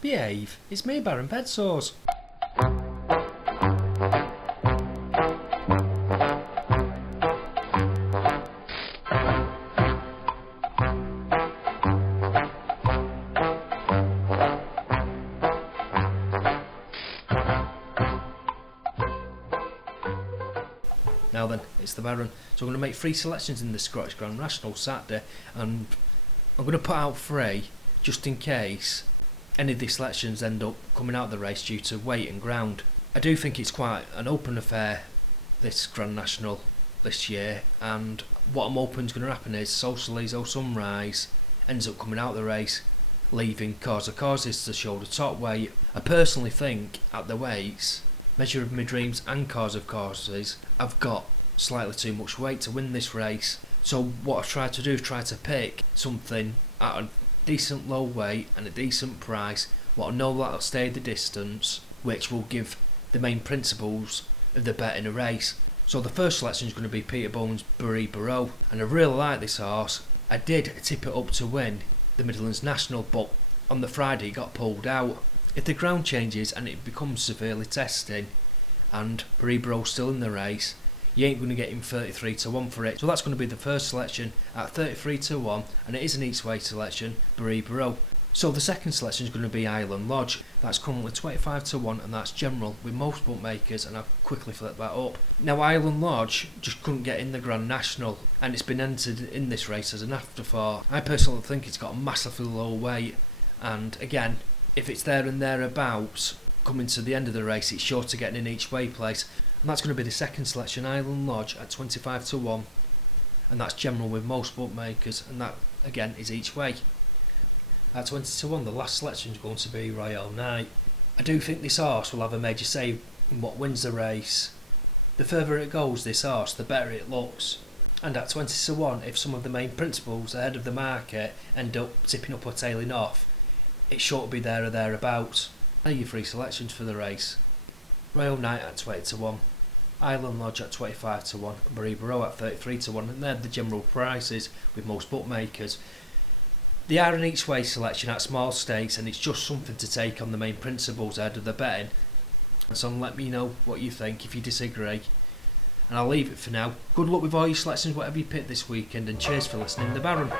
Behave, it's me, Baron Bedsores. Now then, it's the Baron. So I'm going to make 3 selections in the Scottish Grand National Saturday, and I'm going to put out 3 just in case any of these selections end up coming out of the race due to weight and ground. I do think it's quite an open affair, this Grand National this year, and what I'm hoping is going to happen is Socializo Sunrise ends up coming out of the race, leaving Cause of Causes to show the top weight. I personally think at the weights, Measure of My Dreams and Cause of Causes have got slightly too much weight to win this race. So what I've tried to do is try to pick something at a decent low weight and a decent price, what I know that'll stay the distance, which will give the main principles of the bet in a race. So the first selection is going to be Peterbone's Barrow, and I really like this horse. I did tip it up to win the Midlands National, but on the Friday it got pulled out. If the ground changes and it becomes severely testing and Barrow's still in the race, you ain't going to get him 33 to 1 for it. So that's going to be the first selection at 33 to 1, and it is an each way selection, Barrow. So the second selection is going to be Island Lodge. That's currently 25 to 1, and that's general with most bookmakers, and I've quickly flipped that up. Now Island Lodge just couldn't get in the Grand National, and it's been entered in this race as an afterthought. I personally think it's got a massively low weight, and again, if it's there and thereabouts coming to the end of the race, it's sure to get in each way place. And that's going to be the second selection, Island Lodge, at 25 to 1, and that's general with most bookmakers, and that again is each way. At 20 to 1, the last selection is going to be Royale. I do think this horse will have a major say in what wins the race. The further it goes, this horse, the better it looks. And at 20 to 1, if some of the main principles ahead of the market end up tipping up or tailing off, it's sure to be there or thereabouts. There are your 3 selections for the race. Royale at 20 to 1, Island Lodge at 25 to 1, and Barrow at 33 to 1, and they're the general prices with most bookmakers. They are an each way selection at small stakes, and it's just something to take on the main principles ahead of the betting. So let me know what you think if you disagree, and I'll leave it for now. Good luck with all your selections, whatever you pick this weekend, and cheers for listening, the Baron.